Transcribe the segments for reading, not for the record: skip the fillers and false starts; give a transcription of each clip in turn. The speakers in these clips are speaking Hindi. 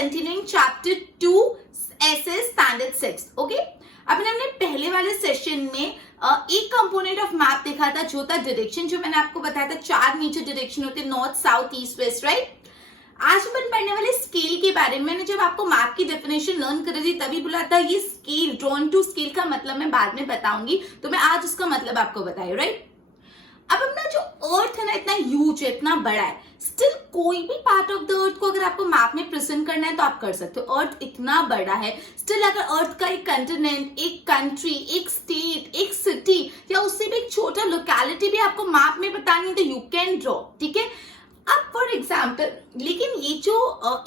continuing chapter 2 SS standard 6. Okay, अपन हमने पहले वाले सेशन में एक कंपोनेंट ऑफ मैप देखा था जो था डायरेक्शन, जो मैंने आपको बताया था 4 मेजर डायरेक्शन होते हैं, north south east west, right. आज अपन पढ़ने वाले स्केल के बारे में। मैंने जब आपको मैप की डेफिनेशन लर्न कर रही थी तभी बोला था ये स्केल, ड्रॉन टू स्केल का मतलब मैं बाद में बताऊंगी, तो मैं आज उसका मतलब आपको बताई, राइट। अब अपना जो अर्थ है ना, इतना ह्यूज है, इतना बड़ा है, स्टिल कोई भी पार्ट ऑफ द अर्थ को अगर आपको मैप में प्रेजेंट करना है तो आप कर सकते हो। अर्थ इतना बड़ा है, स्टिल अगर अर्थ का एक कंटिनेंट, एक कंट्री, एक स्टेट, एक सिटी या उससे भी एक छोटा लोकेलिटी भी आपको मैप में बतानी है तो यू कैन ड्रॉ, ठीक है। अब फॉर एग्जाम्पल, लेकिन ये जो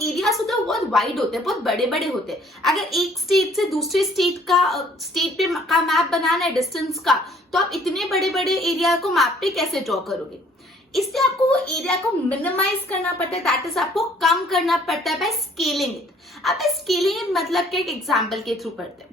एरियाज होते हैं बहुत वाइड होते हैं, बहुत बड़े बड़े होते हैं। अगर एक स्टेट से दूसरे स्टेट पे का मैप बनाना है डिस्टेंस का, तो आप इतने बड़े बड़े एरिया को मैप पे कैसे ड्रॉ करोगे। इसलिए आपको वो एरिया को मिनिमाइज करना पड़ता है, दैट इज आपको कम करना पड़ता है बाय स्केलिंग इट। अब स्केलिंग इट मतलब क्या, एक एग्जाम्पल के थ्रू पढ़ते हैं।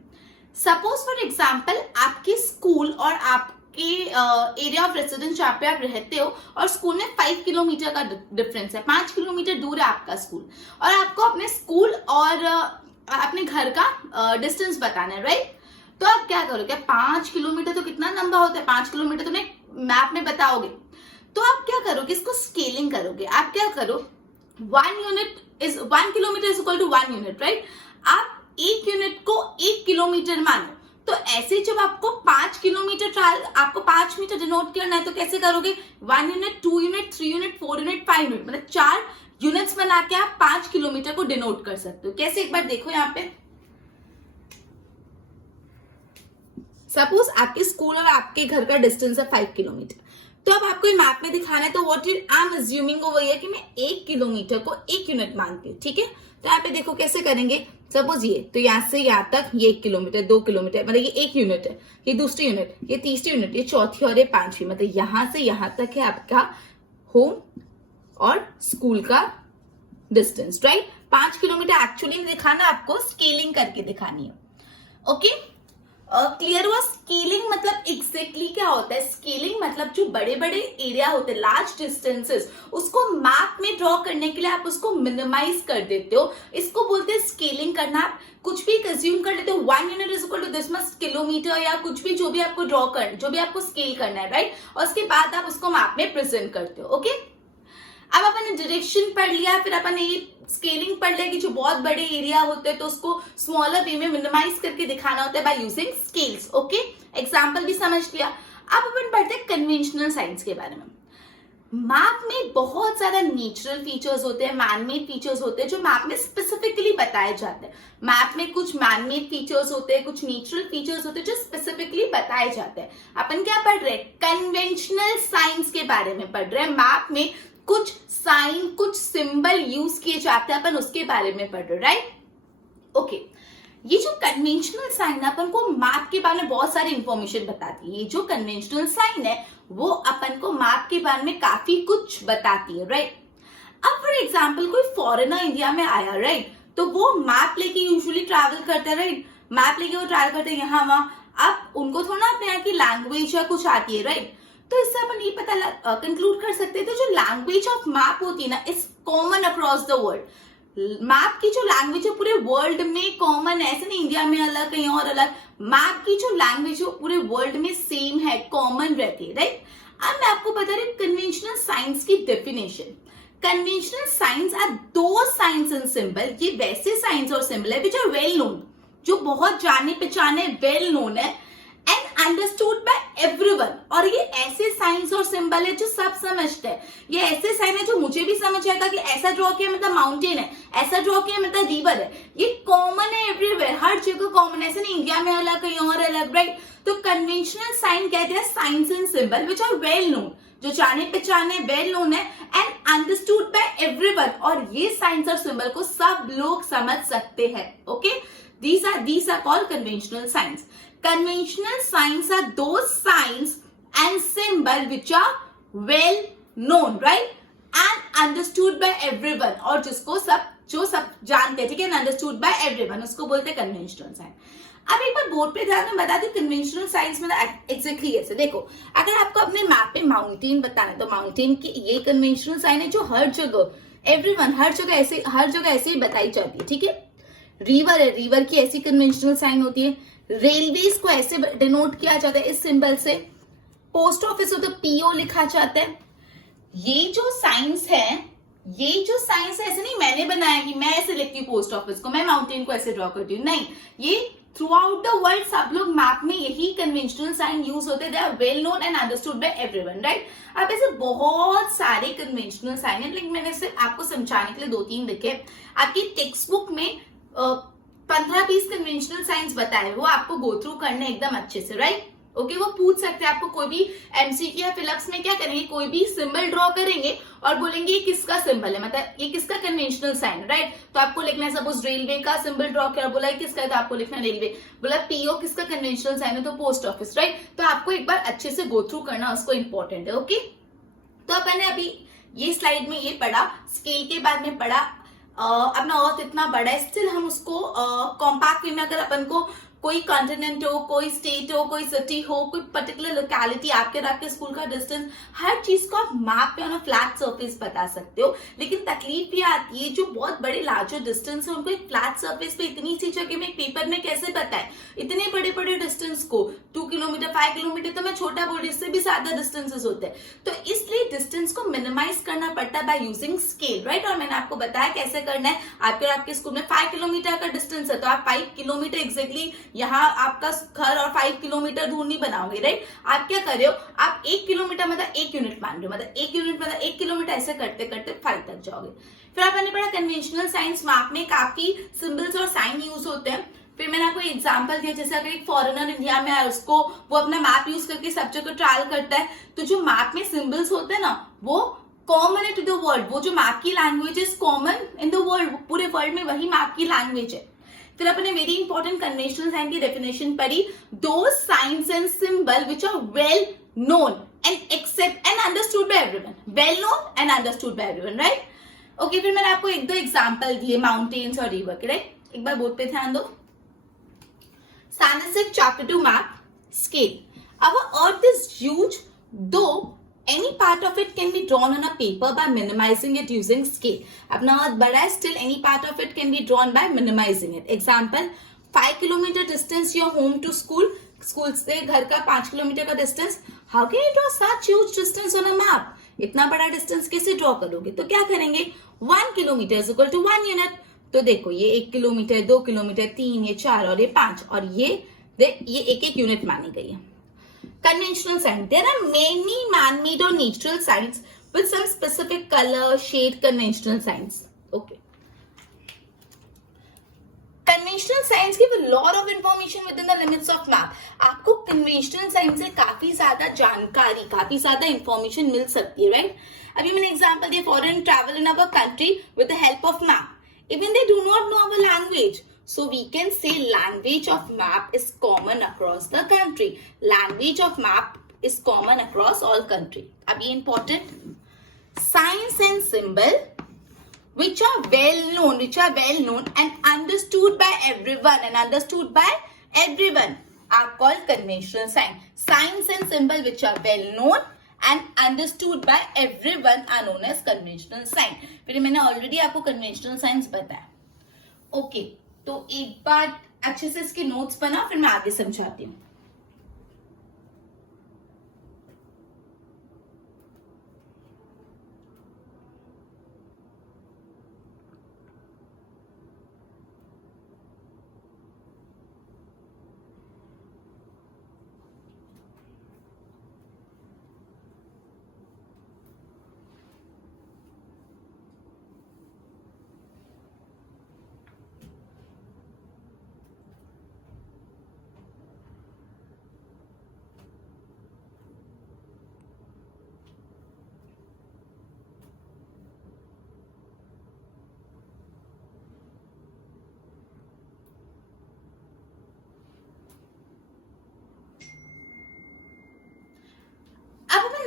सपोज फॉर एग्जाम्पल आपके स्कूल और आपके एरिया ऑफ रेसिडेंस जहाँ पे आप रहते हो और स्कूल में 5 किलोमीटर का डिफरेंस है, 5 किलोमीटर दूर है आपका स्कूल, और आपको अपने स्कूल और अपने घर का डिस्टेंस बताना है, राइट। तो आप क्या करोगे, 5 किलोमीटर तो कितना लंबा होता है, 5 किलोमीटर तो मैप में बताओगे, तो आप क्या करोगे, इसको स्केलिंग करोगे। आप क्या करो, 1 kilometre is equal to 1 unit, right. आप 1 यूनिट को 1 किलोमीटर मानो, तो ऐसे जब आपको 5 किलोमीटर आपको 5 मीटर डिनोट करना है तो कैसे करोगे, 1 unit, 2 unit, 3 unit, 4 unit, 5 unit, मतलब 4 यूनिट्स बना के आप 5 किलोमीटर को डिनोट कर सकते हो। कैसे, एक बार देखो यहाँ पे। सपोज आपके स्कूल और आपके घर का डिस्टेंस है 5 किलोमीटर, तो अब आपको मैप में दिखाना है, तो what I am assuming over here कि मैं 1 किलोमीटर को 1 यूनिट मानती हूँ, ठीक है। तो यहाँ पे देखो कैसे करेंगे। सपोज ये, तो यहाँ से यहाँ तक ये 1 किलोमीटर, 2 किलोमीटर, मतलब ये 1 यूनिट है, ये दूसरी यूनिट, ये तीसरी यूनिट, ये चौथी और ये 5वीं, मतलब यहां से यहां तक है आपका होम और स्कूल का डिस्टेंस, राइट। 5 किलोमीटर एक्चुअली दिखाना, आपको स्केलिंग करके दिखानी है, ओके। क्लियर हुआ। स्केलिंग मतलब एग्जैक्टली क्या होता है, स्केलिंग मतलब जो बड़े बड़े एरिया होते हैं, लार्ज डिस्टेंसेस, उसको मैप में ड्रॉ करने के लिए आप उसको मिनिमाइज कर देते हो, इसको बोलते हैं स्केलिंग करना। आप कुछ भी कंज्यूम कर लेते हो, 1 unit is equal to this much kilometre, या कुछ भी जो भी आपको ड्रॉ करना, जो भी आपको स्केल करना है, राइट, और उसके बाद आप उसको मैप में प्रेजेंट करते हो, ओके। अब अपन ने डायरेक्शन पढ़ लिया, फिर अपन ने ये स्केलिंग पढ़ लिया कि जो बहुत बड़े एरिया होते हैं तो उसको स्मॉलर वे में मिनिमाइज करके दिखाना होता है by using scales, okay. Example भी समझ लिया। अब अपन पढ़ते हैं कन्वेंशनल साइंस के बारे में। मैप में बहुत सारा नेचुरल फीचर्स होते हैं, मैनमेड फीचर्स होते हैं जो मैप में स्पेसिफिकली बताए जाते हैं। मैप में कुछ मैनमेड फीचर्स होते हैं, कुछ नेचुरल फीचर्स होते हैं जो स्पेसिफिकली बताए जाते हैं। अपन क्या पढ़ रहे हैं, कन्वेंशनल साइंस के बारे में पढ़ रहे हैं। मैप में कुछ साइन, कुछ सिंबल यूज किए जाते हैं, अपन उसके बारे में पढ़ रहे हैं, राइट, ओके। ये जो कन्वेंशनल साइन है अपन को मैप के बारे में बहुत सारी इंफॉर्मेशन बताती है। ये जो कन्वेंशनल साइन है वो अपन को मैप के बारे में काफी कुछ बताती है, राइट। अब फॉर एग्जांपल कोई फॉरेनर इंडिया में आया, राइट, तो वो मैप लेके यूजुअली ट्रैवल करते हैं, राइट। मैप लेके वो ट्रैवल करते हैं यहाँ वहां। अब उनको थोड़ा अपने यहाँ की लैंग्वेज या कुछ आती है, राइट। तो इससे अपन ये पता कंक्लूड कर सकते हैं तो जो लैंग्वेज ऑफ मैप होती है ना, is common across the world. Map की जो लैंग्वेज है पूरे वर्ल्ड में कॉमन है, ऐसे नहीं इंडिया में अलग, कहीं और अलग। मैप की जो लैंग्वेज है पूरे वर्ल्ड में सेम है, कॉमन रहती है, राइट। अब मैं आपको बता रही हूँ कन्वेंशनल साइंस की डेफिनेशन। कन्वेंशनल साइंस आर दो साइंस एंड सिंबल, ये वैसे साइंस और सिंबल है विच आर वेल नोन, जो बहुत जाने पहचाने, वेल नोन है, एंड अंडरस्टूड बाय एवरीवन। और ये ऐसे साइंस और सिंबल है जो सब समझते हैं। ये ऐसे साइन है जो मुझे भी समझ आएगा कि ऐसा ड्रॉ किया मतलब माउंटेन है, ऐसा ड्रॉ किया मतलब रिवर है। ये कॉमन है एवरीवेयर, हर जगह कॉमन है, ऐसे नहीं इंडिया में अलग, कहीं और अलग, राइट। तो कन्वेंशनल साइन कहते हैं signs and symbol which are well known, जो जाने पहचाने, वेल नोन है, एंड अंडरस्टूड बाय एवरीवन। और ये साइंस और सिंबल को सब लोग समझ सकते हैं, okay. These are called conventional signs. Conventional signs are those signs and symbol which are well known, right, and understood by everyone, और जो सब जानते हैं, ठीक है, understood by everyone, उसको बोलते हैं conventional sign। अब एक बार बोर्ड पे ध्यान में बता दी कन्वेंशनल साइंस में एग्जैक्टली ऐसे देखो, अगर आपको अपने मैप पे माउंटेन बताना है तो माउंटेन की ये कन्वेंशनल साइन है जो हर जगह एवरीवन, हर जगह ऐसे ही बताई जाती है, ठीक है। रिवर है, रिवर की ऐसी कन्वेंशनल साइन होती है। रेलवेज को ऐसे डिनोट किया जाता है इस सिंबल से। पोस्ट ऑफिस हो तो पीओ लिखा जाता है। ये जो साइंस है ऐसे नहीं मैंने बनाया कि मैं ऐसे लिखती हूँ पोस्ट ऑफिस को, मैं माउंटेन को ऐसे ड्रॉ करती हूँ, नहीं। ये थ्रू आउट द वर्ल्ड सब लोग मैप में यही कन्वेंशनल साइन यूज होते हैं। They are well known and understood by everyone, right. अब ऐसे बहुत सारे कन्वेंशनल साइन है, लेकिन मैंने सिर्फ आपको समझाने के लिए 2-3 लिखे। आपकी टेक्स्ट बुक में 15-20 कन्वेंशनल साइंस बताए, वो आपको गो थ्रू करना एकदम अच्छे से, राइट। ओके, वो पूछ सकते हैं आपको कोई भी एमसीक्यू या फिलअप्स में, क्या करेंगे, कोई भी सिंबल ड्रॉ करेंगे और बोलेंगे ये किसका सिंबल है, मतलब ये किसका कन्वेंशनल साइन, राइट। तो आपको लिखना है, सपोज रेलवे का सिंबल ड्रॉ किया, बोला है किसका है, तो आपको लिखना है रेलवे। बोला पीओ किसका कन्वेंशनल साइन है, तो पोस्ट ऑफिस, राइट। तो आपको एक बार अच्छे से गो थ्रू करना उसको इंपॉर्टेंट है, ओके। तो मैंने अभी ये स्लाइड में ये पढ़ा, स्केल के बाद में पढ़ा अपना अर्थ इतना बड़ा है, स्टिल हम उसको कॉम्पैक्ट वे में, अगर अपन को कोई कॉन्टिनेंट हो, कोई स्टेट हो, कोई सिटी हो, कोई पर्टिकुलर लोकेलिटी, आपके स्कूल का डिस्टेंस, हर चीज को आप मैप पे ऑन अ फ्लैट सरफेस बता सकते हो। लेकिन तकलीफ ये आती है, जो बहुत बड़े लार्जर डिस्टेंस है उनको एक फ्लैट सरफेस पे इतनी सी जगह में एक पेपर में कैसे बताए, इतने बड़े बड़े डिस्टेंस को। 2 किलोमीटर 5 किलोमीटर तो मैं छोटा बोल रही, इससे भी ज्यादा डिस्टेंसेस होते हैं। तो इसलिए डिस्टेंस को मिनिमाइज करना पड़ता है बाय यूजिंग स्केल, राइट। और मैंने आपको बताया कैसे करना है। आपके स्कूल में 5 किलोमीटर का डिस्टेंस है, तो आप 5 किलोमीटर एग्जैक्टली यहाँ आपका घर और 5 किलोमीटर दूर नहीं बनाओगे, राइट। आप क्या कर रहे हो, आप 1 किलोमीटर मतलब 1 यूनिट मान रहे हो, मतलब 1 यूनिट मतलब 1 किलोमीटर, ऐसे करते करते 5 तक जाओगे। फिर आपने पढ़ा कन्वेंशनल साइंस, मैप में काफी सिंबल्स और साइन यूज होते हैं। फिर मैंने आपको एग्जांपल दिया, जैसे अगर एक फॉरेनर इंडिया में है, उसको वो अपना मैप यूज करके सब जगह ट्रैवल करता है, तो जो मैप में सिंबल्स होते हैं ना, वो कॉमन है टू द वर्ल्ड। वो जो मैप की language is common in the world, पूरे वर्ल्ड में वही मैप की लैंग्वेज है। फिर अपने वेरी इंपॉर्टेंट कन्वेंशनल साइन की डेफिनेशन पढ़ी, those signs and symbol which are well known and accept and understood by everyone, well known and understood by everyone, right. Okay, फिर मैंने आपको 1-2 एग्जांपल दिए माउंटेन्स और रिवर के, राइट। एक बार बोर्ड पे ध्यान दो। Standard chapter 2 map scale. Our earth is huge, though any part of it can be drawn on a paper by minimizing it using scale. अपना अर्थ बड़ा है, still any part of it can be drawn by minimizing it. Example, 5 kilometer distance your home to school. School से घर का 5 किलोमीटर का distance. How can you draw such huge distance on a map? इतना बड़ा डिस्टेंस कैसे ड्रॉ करोगे? तो क्या करेंगे, 1 kilometre is equal to 1 unit. तो देखो ये 1 किलोमीटर, 2 किलोमीटर, 3, ये 4 और ये 5, और ये 1-1 यूनिट मानी गई है। Conventional sign, there are many man made और natural signs with some specific colour, shade, conventional signs. Okay, conventional signs give a lot of information within the limits of map. आपको कन्वेंशनल साइंस से काफी ज्यादा जानकारी, काफी ज्यादा इंफॉर्मेशन मिल सकती है, राइट। अभी मैंने एग्जांपल दिया, foreign travel in our country with the help of map. Even they do not know our language, so we can say language of map is common across the country. Language of map is common across all country. अब ये important, signs and symbol which are well known and understood by everyone are called conventional sign. Signs and symbol which are well known and understood by everyone are known as conventional sign. फिर मैंने ऑलरेडी आपको conventional signs बताया। ओके, तो एक बार अच्छे से इसके नोट्स बना, फिर मैं आगे समझाती हूँ।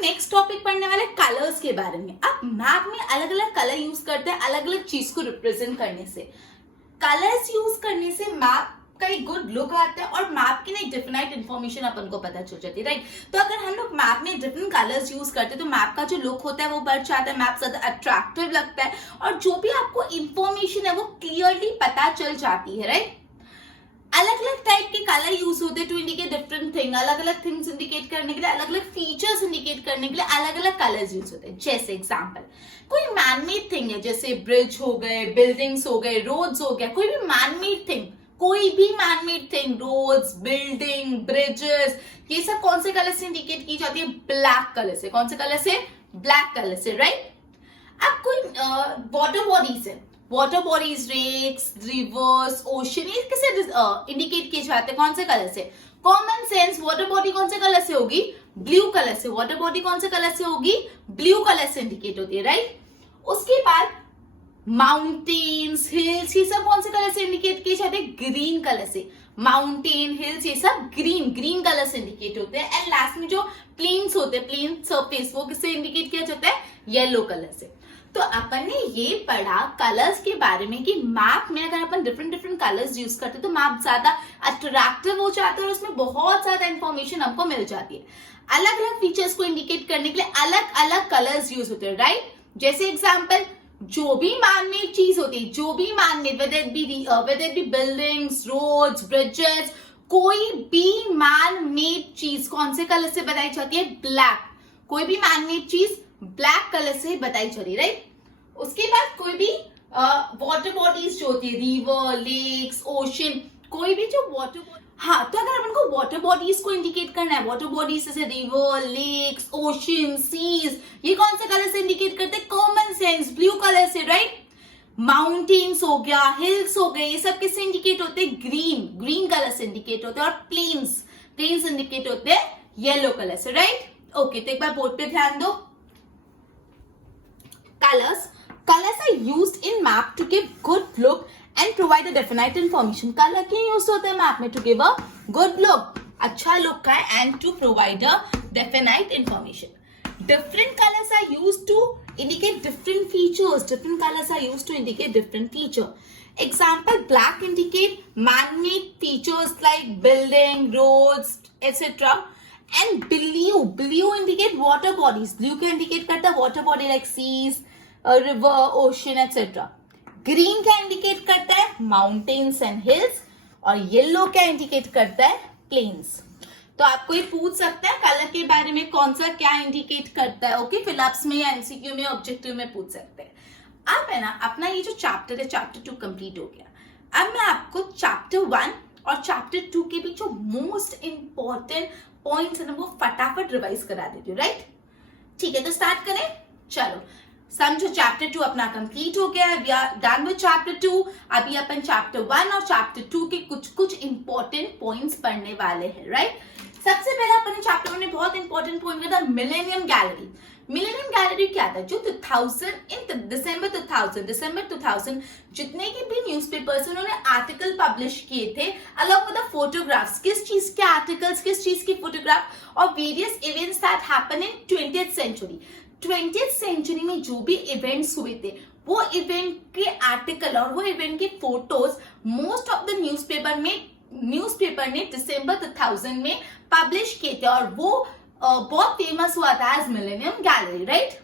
नेक्स्ट टॉपिक पढ़ने वाले कलर्स के बारे में। अब मैप में अलग अलग कलर यूज करते हैं अलग अलग चीज को रिप्रेजेंट करने से। कलर्स यूज करने से मैप का एक गुड लुक आता है और मैप की ना एक डिफिनाइट इन्फॉर्मेशन अपन को पता चल जाती है, राइट। तो अगर हम लोग मैप में डिफरेंट कलर्स यूज करते हैं तो मैप का जो लुक होता है वो बढ़ जाता है, मैप ज्यादा अट्रैक्टिव लगता है और जो भी आपको इन्फॉर्मेशन है वो क्लियरली पता चल जाती है, राइट। अलग अलग टाइप के कलर यूज होते हैं टू इंडिकेट डिफरेंट थिंग, अलग अलग थिंग्स इंडिकेट करने के लिए, अलग अलग फीचर्स इंडिकेट करने के लिए अलग अलग कलर्स यूज होते हैं। जैसे एग्जांपल, कोई मैनमेड थिंग है, जैसे ब्रिज हो गए, बिल्डिंग्स हो गए, रोड्स हो गए, कोई भी मैनमेड थिंग, कोई भी manmade thing, roads, building, bridges, ये सब कौन से कलर से इंडिकेट की जाती है? ब्लैक कलर से। कौन से कलर से? ब्लैक कलर से, राइट। अब कोई वाटर बॉडीज है, water bodies, lakes, rivers, ocean, ये किसे इंडिकेट किए जाते हैं? कौन से कलर से? कॉमन सेंस, वाटर बॉडी कौन से कलर से होगी? ब्लू कलर से। वाटर बॉडी कौन से कलर से होगी? ब्लू कलर से इंडिकेट होती है, राइट। उसके बाद माउंटेन्स, हिल्स, ये सब कौन से कलर से इंडिकेट किए जाते हैं? ग्रीन कलर से। माउंटेन, हिल्स, ये सब ग्रीन कलर से इंडिकेट होते हैं। एंड लास्ट में जो प्लेन्स होते हैं, प्लेन सरफेस, वो किससे इंडिकेट किया जाता है? येलो कलर से। तो अपन ने ये पढ़ा कलर्स के बारे में कि मैप में अगर अपन डिफरेंट कलर्स यूज करते तो मैप ज्यादा अट्रैक्टिव हो जाता है और उसमें बहुत ज्यादा इंफॉर्मेशन हमको मिल जाती है। अलग अलग फीचर्स को इंडिकेट करने के लिए अलग अलग कलर्स यूज होते हैं, राइट। जैसे एग्जाम्पल, जो भी मैनमेड चीज होती है, जो भी manmade, whether it be buildings, roads, bridges, कोई भी मैनमेड चीज कौन से कलर से बताई जाती है? ब्लैक। कोई भी मैनमेड चीज ब्लैक कलर से बताई जा रही, राइट। उसके बाद कोई भी वाटर बॉडीज जो होती है, रिवर, लेक्स, ओशन, कोई भी जो वाटर, हाँ, तो अगर अपन को वाटर बॉडीज को इंडिकेट करना है, वाटर बॉडीज जैसे रिवर, लेक्स, ओशन, सीज, ये कौन से कलर से इंडिकेट करते हैं? कॉमन सेंस, ब्लू कलर से, राइट। माउंटेन्स हो गया, हिल्स हो गए, ये सब किससे इंडिकेट होते हैं? ग्रीन कलर से इंडिकेट होते हैं। और प्लेन्स इंडिकेट होते हैं येलो कलर से, राइट। ओके, तो एक बार बोर्ड पे ध्यान दो। Colors are used in map to give good look and provide a definite information. Color क्यों यूज होते हैं मैप में? To give a good look, अच्छा लुक का, and to provide a definite information. Different colors are used to indicate different features. Different colors are used to indicate different feature. Example, black indicate man-made features like building, roads, etc. And blue indicate water bodies. Blue can indicate करता है water body like seas, river, ocean, etc. Green क्या इंडिकेट करता है? Mountains and hills. और येलो क्या इंडिकेट करता है? प्लेन्स। तो आपको ये पूछ सकता है कलर के बारे में कौन सा क्या इंडिकेट करता है। ओके, फिलअप्स में या एमसीक्यू में, ऑब्जेक्टिव में पूछ सकते हैं। अब है ना, अपना ये जो चैप्टर है, चैप्टर 2 कंप्लीट हो गया। अब मैं आपको चैप्टर 1 और चैप्टर 2 के बीच जो मोस्ट इंपॉर्टेंट पॉइंट्स है ना, वो फटाफट रिवाइज करा देती हूँ, राइट। ठीक है, तो स्टार्ट करें। चलो, समझो चैप्टर 2 अपना कंप्लीट हो गया, we are done with chapter 2। अभी अपन चैप्टर 1 और चैप्टर 2 के कुछ इंपॉर्टेंट पॉइंट्स पढ़ने वाले हैं, राइट। सबसे पहले अपन चैप्टर 1 में बहुत इंपॉर्टेंट पॉइंट था मिलेनियम गैलरी। मिलेनियम गैलरी क्या था? जो 2000 इन दिसंबर 2000 जितने की भी न्यूज़पेपर्स उन्होंने आर्टिकल पब्लिश किए थे अलॉन्ग विद द फोटोग्राफ्स। किस चीज के आर्टिकल्स, किस चीज की फोटोग्राफ, और various events that happen in 20th century. 20th century में जो भी इवेंट्स हुए थे वो इवेंट के आर्टिकल और वो इवेंट के photos most of the newspaper ने दिसंबर 2000 में पब्लिश किए थे और वो बहुत फेमस हुआ था एज मिलेनियम गैलरी, राइट।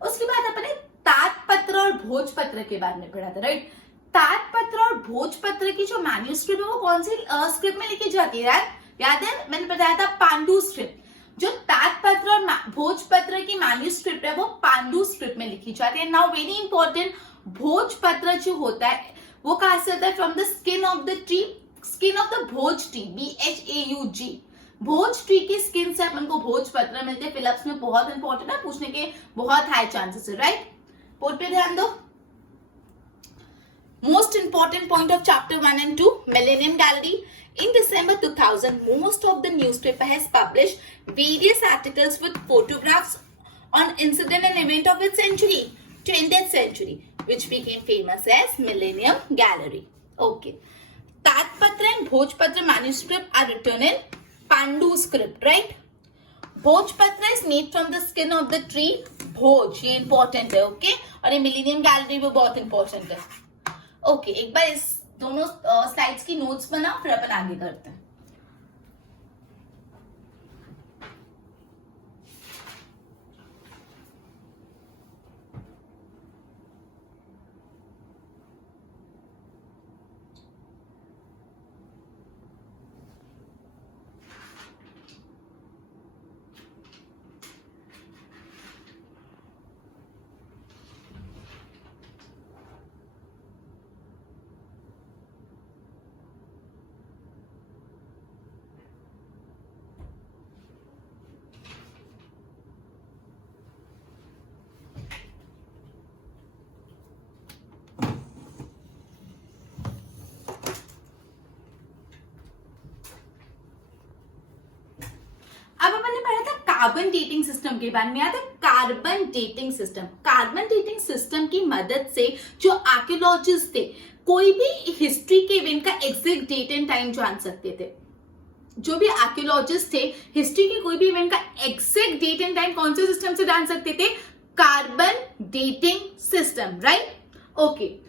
उसके बाद अपने ताड़पत्र और भोजपत्र के बारे में पढ़ा था, राइट। ताड़पत्र और भोजपत्र की जो मैन्यूस्क्रिप्ट है वो कौन सी स्क्रिप्ट में लिखी जाती है? याद है, मैंने बताया था पांडु स्क्रिप्ट। जो ताड़पत्र और भोजपत्र की मैन्यूस्क्रिप्ट है वो पांडु स्क्रिप्ट में लिखी जाती है। नाउ वेरी इंपॉर्टेंट, भोजपत्र जो होता है वो कहां से होता है? From the skin of the tree, skin of the Bhoj tree, BHAUG। Bhoj tree की स्किन से अपन को भोजपत्र मिलते हैं। फिलअप्स में बहुत इंपॉर्टेंट है, पूछने के बहुत हाई चांसेस है, राइट। बोर्ड पे ध्यान दो। Most important point of chapter 1 and 2, Millennium Gallery. In December 2000, most of the newspaper has published various articles with photographs on incident and event of its century, 20th century, which became famous as Millennium Gallery. Okay. Tatpatra and Bhojpatra manuscript are written in Pandu script, right? Bhojpatra is made from the skin of the tree. Bhoj, ये important है, okay? और ये Millennium Gallery भी बहुत important है। ओके, एक बार इस दोनों स्लाइड्स की नोट्स बनाओ, फिर अपन आगे करते हैं। अब अपन ने पढ़ा था कार्बन डेटिंग सिस्टम के बारे में। याद है carbon dating system? Carbon dating system की मदद से जो आर्कियोलॉजिस्ट थे कोई भी हिस्ट्री के इवेंट का एग्जैक्ट डेट एंड टाइम जान सकते थे। जो भी आर्कियोलॉजिस्ट थे हिस्ट्री के कोई भी इवेंट का एग्जैक्ट डेट एंड टाइम कौन से सिस्टम से जान सकते थे? Carbon dating system, right? Okay.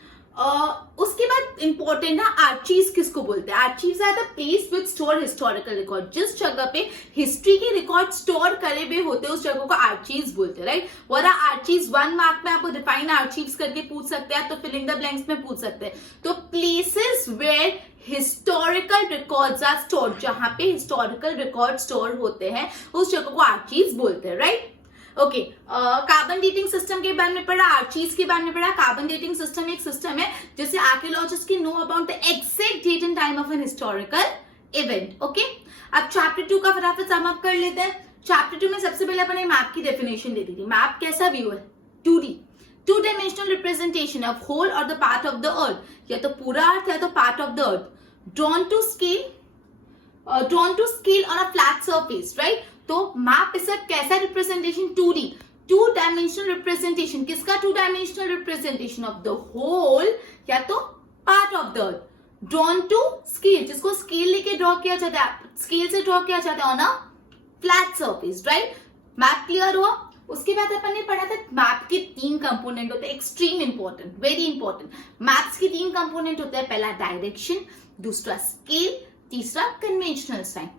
उसके बाद इंपॉर्टेंट है आर्चीव्स किसको बोलते हैं? Archives are the place which store historical record. जिस जगह पे हिस्ट्री के रिकॉर्ड स्टोर करे हुए होते हैं उस जगह को आर्चीव्स बोलते हैं, right? What are archives? 1 mark में आपको डिफाइन आर्चीव्स करके पूछ सकते हैं, तो फिलिंग द ब्लैंक्स में पूछ सकते हैं। तो places where historical records are stored, जहां पे हिस्टोरिकल रिकॉर्ड स्टोर होते हैं उस जगह को आर्चीव्स बोलते हैं, right? Okay. Carbon dating system के बारे में पढ़ा, आर्चीव्स के बारे में पढ़ा। कार्बन डेटिंग सिस्टम एक सिस्टम है जिससे आर्कियोलॉजिस्ट के know about the exact date and time of an historical event. Okay, अब चैप्टर 2 का फटाफट सम अप कर लेते हैं। चैप्टर 2 में सबसे पहले अपने मैप की डेफिनेशन दे दी थी। मैप कैसा व्यू है? 2D, 2 dimensional representation of whole और the part of the earth, या तो पूरा अर्थ या तो part of the earth, drawn to scale on a flat surface, right? तो मैप इज अ कैसा रिप्रेजेंटेशन? 2D, 2 dimensional representation. किसका 2 dimensional representation? Of the whole या तो part of the earth. Drawn to scale, जिसको स्केल लेके ड्रॉ किया जाता है, स्केल से ड्रॉ किया जाता है on a flat surface, right? Map clear हुआ? उसके बाद अपन ने पढ़ा था मैप के 3 कंपोनेंट होते हैं, extreme important, very important. Maps के 3 कंपोनेंट होते हैं, पहला डायरेक्शन, दूसरा स्केल, तीसरा कन्वेंशनल साइन।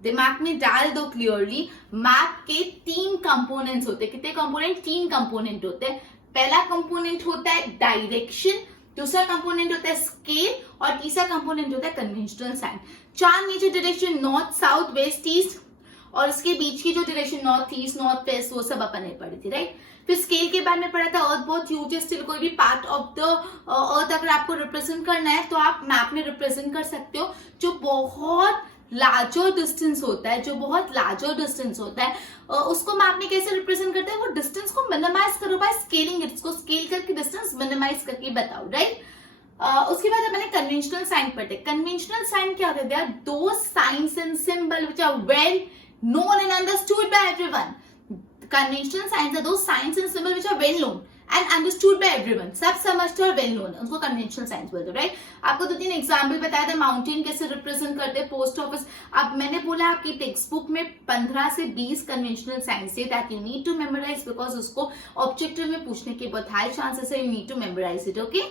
दिमाग में डाल दो क्लियरली, मैप के 3 कंपोनेंट्स होते हैं। कितने कंपोनेंट? 3 कंपोनेंट होते हैं। पहला कंपोनेंट होता है डायरेक्शन, दूसरा कंपोनेंट होता है स्केल और तीसरा कंपोनेंट होता है conventional sign. 4 major direction, north, south, west, east, और इसके बीच की जो direction north east, north west, वो सब अपन ने पढ़ी थी, राइट? फिर स्केल के बारे में पढ़ा था, अर्थ बहुत ह्यूज है, स्टिल कोई भी पार्ट ऑफ द अर्थ अगर आपको रिप्रेजेंट करना है तो आप मैप में रिप्रेजेंट कर सकते हो। जो बहुत लार्जर डिस्टेंस होता है, उसको मैप में कैसे रिप्रेजेंट करते हैं? वो डिस्टेंस को मिनिमाइज करो बाय स्केलिंग इट, इसको स्केल करके डिस्टेंस मिनिमाइज करके बताओ, राइट? उसके बाद मैंने कन्वेंशनल साइन पढ़े। कन्वेंशनल साइन क्या होते हैं? Those signs and symbol which are well known and understood by everyone. Conventional signs are those signs and symbols which are well known and understood by everyone. सब समझते और well known, उसको conventional signs बोलते हैं, राइट? आपको 2-3 एग्जाम्पल बताया था, माउंटेन कैसे रिप्रेजेंट करते हैं, पोस्ट ऑफिस। अब मैंने बोला आपकी टेक्स्ट बुक में 15 से 20 कन्वेंशनल साइंस थे that you need to memorise, because उसको ऑब्जेक्टिव में पूछने के बहुत हाई चांसेस है, you need to memorise it. Okay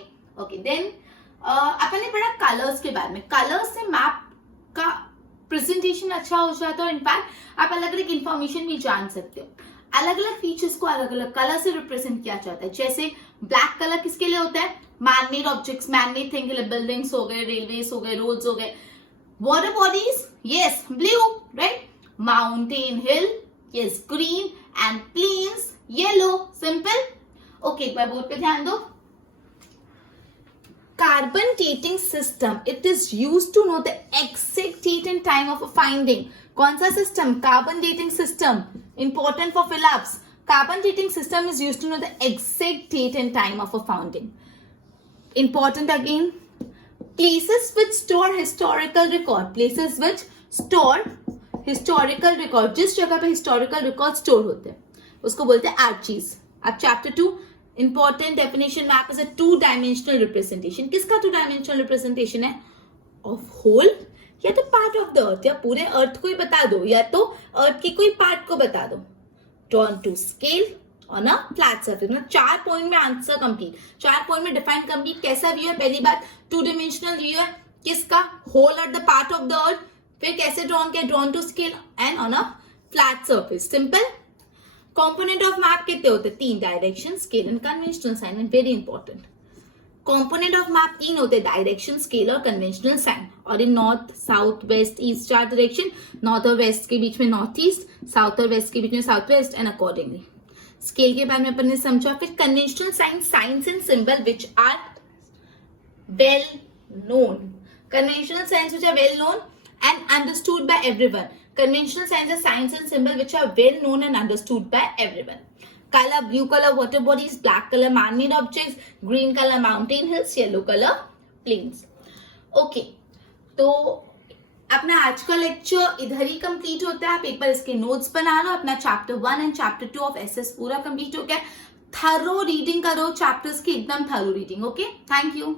okay. Then अपन ने पढ़ा कलर्स के बारे में। कलर्स से मैप का प्रेजेंटेशन अच्छा हो जाता है, इनफैक्ट आप अलग अलग इंफॉर्मेशन भी जान सकते हो। अलग अलग फीचर्स को अलग अलग कलर से रिप्रेजेंट किया जाता है। जैसे ब्लैक कलर किसके लिए होता है? Manmade objects, manmade thing, buildings हो गए, रेलवेज हो गए, रोड्स हो गए। Water bodies, yes, blue, right? Mountain, hill, yes, green, and plains, yellow. Simple. Okay, एक बार बोर्ड पे ध्यान दो। Carbon dating system, it is used to know the exact date and time of a finding. कौन सा system? Carbon dating system. Important for fill ups. Carbon dating system is used to know the exact date and time of a founding. Important again. Places which store historical record, places which store historical record, जिस जगह पे हिस्टोरिकल रिकॉर्ड स्टोर होते हैं उसको बोलते हैं आर्चीज। अब chapter 2 important definition, map is a 2 dimensional representation. किसका 2 डायमेंशनल रिप्रेजेंटेशन है? ऑफ होल या तो पार्ट ऑफ द अर्थ, या पूरे अर्थ को ही बता दो, या तो अर्थ की कोई पार्ट को बता दो। Drawn to scale on a flat surface. मतलब 4 पॉइंट में आंसर कंप्लीट, 4 पॉइंट में डिफाइन कंप्लीट। कैसा व्यू है? पहली बात 2 डिमेंशनल व्यू है, किसका? Whole at the part of the earth. फिर कैसे ड्रॉन किया? Drawn to scale and on a flat surface, simple. Component of map कितने होते हैं? 3, direction, scale and conventional sign. And very important, component of map 3 होते हैं, डायरेक्शन, स्केल और कन्वेंशनल साइन। और इन north, south, west, east 4 direction, north और वेस्ट के बीच में नॉर्थ ईस्ट, साउथ और वेस्ट के बीच में south west and accordingly. Scale के बारे में अपन ने समझा। फिर conventional sign, signs and symbol which are well known, conventional signs which are well known and understood by everyone. Conventional signs are signs and symbols which are well known and understood by everyone. Color, blue color water bodies, black color man-made objects, green color mountain hills, yellow color plains. Okay, तो अपना आज का लेक्चर इधर ही कंप्लीट होता है। आप एक बार इसके नोट्स बना लो। अपना chapter 1 and chapter 2 of SS पूरा कंप्लीट हो गया। थरो रीडिंग करो चैप्टर्स की, एकदम thorough reading. Okay, thank you.